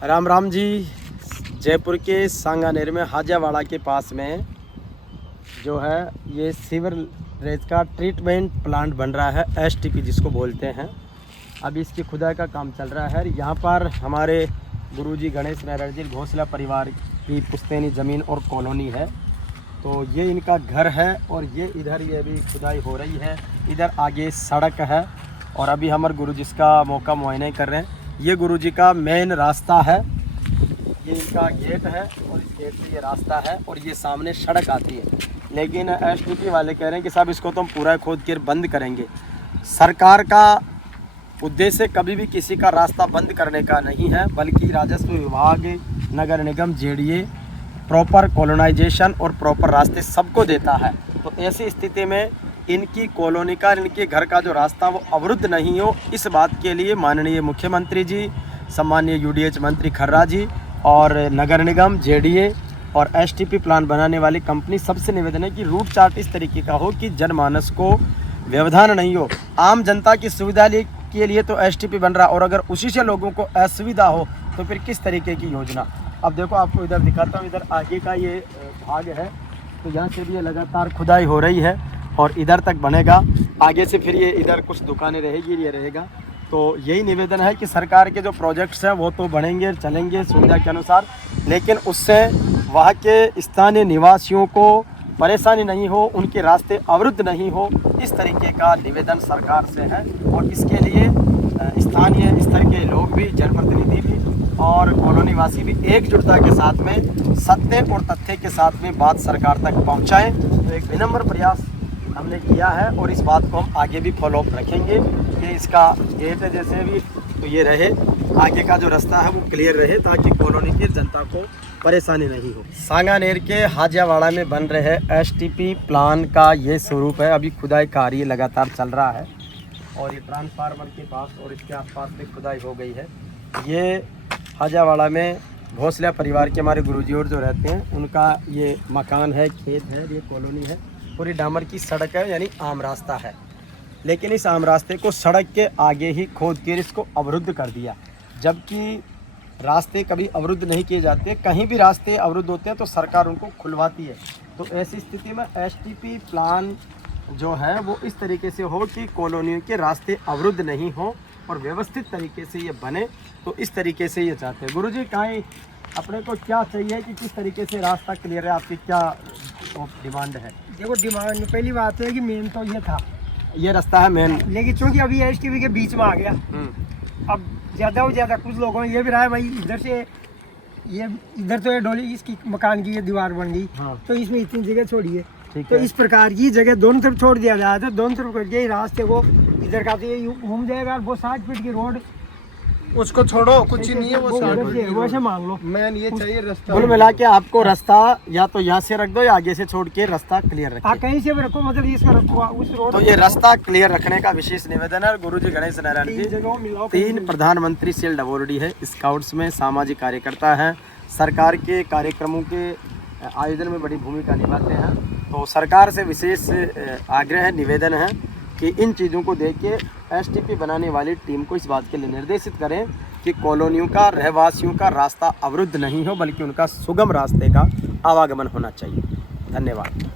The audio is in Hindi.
राम राम जी। जयपुर के सांगानेर में हाजावाड़ा के पास में जो है ये सीवरेज का ट्रीटमेंट प्लांट बन रहा है, एसटीपी जिसको बोलते हैं। अभी इसकी खुदाई का काम चल रहा है। यहाँ पर हमारे गुरुजी गणेश नारायण जी घोसला परिवार की पुश्तैनी ज़मीन और कॉलोनी है। तो ये इनका घर है और ये इधर ये अभी खुदाई हो रही है। इधर आगे सड़क है और अभी हमारे गुरुजी इसका मौका मुआयना कर रहे हैं। ये गुरुजी का मेन रास्ता है, ये इनका गेट है और इस गेट से ये रास्ता है और ये सामने सड़क आती है। लेकिन एसटीपी वाले कह रहे हैं कि साहब इसको तो हम पूरा खोद कर बंद करेंगे। सरकार का उद्देश्य कभी भी किसी का रास्ता बंद करने का नहीं है, बल्कि राजस्व विभाग, नगर निगम, जेडीए प्रॉपर कॉलोनाइजेशन और प्रॉपर रास्ते सबको देता है। तो ऐसी स्थिति में इनकी कॉलोनी का, इनके घर का जो रास्ता वो अवरुद्ध नहीं हो, इस बात के लिए माननीय मुख्यमंत्री जी, सम्मानीय यूडीएच मंत्री खर्रा जी और नगर निगम, जेडीए और एसटीपी प्लान बनाने वाली कंपनी सबसे निवेदन है कि रूट चार्ट इस तरीके का हो कि जनमानस को व्यवधान नहीं हो। आम जनता की सुविधा के लिए तो एसटीपी बन रहा, और अगर उसी से लोगों को असुविधा हो तो फिर किस तरीके की योजना। अब देखो आपको इधर दिखाता हूँ, इधर आगे का ये भाग है। तो यहाँ से भी ये लगातार खुदाई हो रही है और इधर तक बनेगा। आगे से फिर ये इधर कुछ दुकानें रहेगी, ये रहेगा। तो यही निवेदन है कि सरकार के जो प्रोजेक्ट्स हैं वो तो बढ़ेंगे, चलेंगे सुविधा के अनुसार, लेकिन उससे वहाँ के स्थानीय निवासियों को परेशानी नहीं हो, उनके रास्ते अवरुद्ध नहीं हो, इस तरीके का निवेदन सरकार से है। और इसके लिए स्थानीय स्तर के लोग भी, जनप्रतिनिधि भी और कॉलोनी वासी भी एकजुटता के साथ में सत्य और तथ्य के साथ में बात सरकार तक पहुँचाएँ। तो एक विनम्र प्रयास हमने किया है और इस बात को हम आगे भी फॉलोअप रखेंगे। ये इसका गेट है, जैसे भी तो ये रहे, आगे का जो रास्ता है वो क्लियर रहे ताकि कॉलोनी की जनता को परेशानी नहीं हो। सांगानेर के हाजावाड़ा में बन रहे एसटीपी प्लान का ये स्वरूप है। अभी खुदाई कार्य लगातार चल रहा है और ये ट्रांसफार्मर के पास और इसके आसपास में खुदाई हो गई है। ये हाजावाड़ा में घोसला परिवार के हमारे गुरुजी और जो रहते हैं उनका ये मकान है, खेत है, ये कॉलोनी है। पूरी डामर की सड़क है, यानी आम रास्ता है। लेकिन इस आम रास्ते को सड़क के आगे ही खोद कर इसको अवरुद्ध कर दिया, जबकि रास्ते कभी अवरुद्ध नहीं किए जाते। कहीं भी रास्ते अवरुद्ध होते हैं तो सरकार उनको खुलवाती है। तो ऐसी स्थिति में एसटीपी प्लान जो है वो इस तरीके से हो कि कॉलोनियों के रास्ते अवरुद्ध नहीं हो और व्यवस्थित तरीके से ये बने। तो इस तरीके से ये चाहते हैं। गुरुजी कहीं अपने को क्या चाहिए कि किस तरीके से रास्ता क्लियर है, आपकी क्या डिमांड है? देखो, डिमांड पहली बात है कि मेन तो ये था, ये रास्ता है मेन, लेकिन चूंकि अभी एसटीपी के बीच में आ गया, अब ज़्यादा से ज़्यादा कुछ लोगों ने ये भी रहा है भाई इधर से ये इधर तो ये डोली इसकी मकान की ये दीवार बन गई। हाँ। तो इसमें इतनी जगह छोड़िए, तो इस प्रकार की जगह दोनों तरफ छोड़ दिया जाए तो दोनों तरफ करके रास्ते को इधर का तो ये घूम जाएगा। वो 60 फीट की रोड उसको छोड़ो, कुछ ही नहीं है वो वैसे मान लो। मैन ये चाहिए रास्ता। कुल मिला के आपको रास्ता या तो यहाँ से रख दो या आगे से छोड़ के रास्ता क्लियर रखो। कहीं से भी रखो, मतलब इसका रखो उस रोड। तो ये रास्ता क्लियर रखने का विशेष निवेदन है। गुरुजी गणेश नारायण जी 3 प्रधानमंत्री शील्ड अवॉर्डी है, स्काउट्स में सामाजिक कार्यकर्ता हैं, सरकार के कार्यक्रमों के आयोजन में बड़ी भूमिका निभाते हैं। तो सरकार से विशेष आग्रह है, निवेदन है कि इन चीज़ों को देख के एसटीपी बनाने वाली टीम को इस बात के लिए निर्देशित करें कि कॉलोनियों का, रहवासियों का रास्ता अवरुद्ध नहीं हो, बल्कि उनका सुगम रास्ते का आवागमन होना चाहिए। धन्यवाद।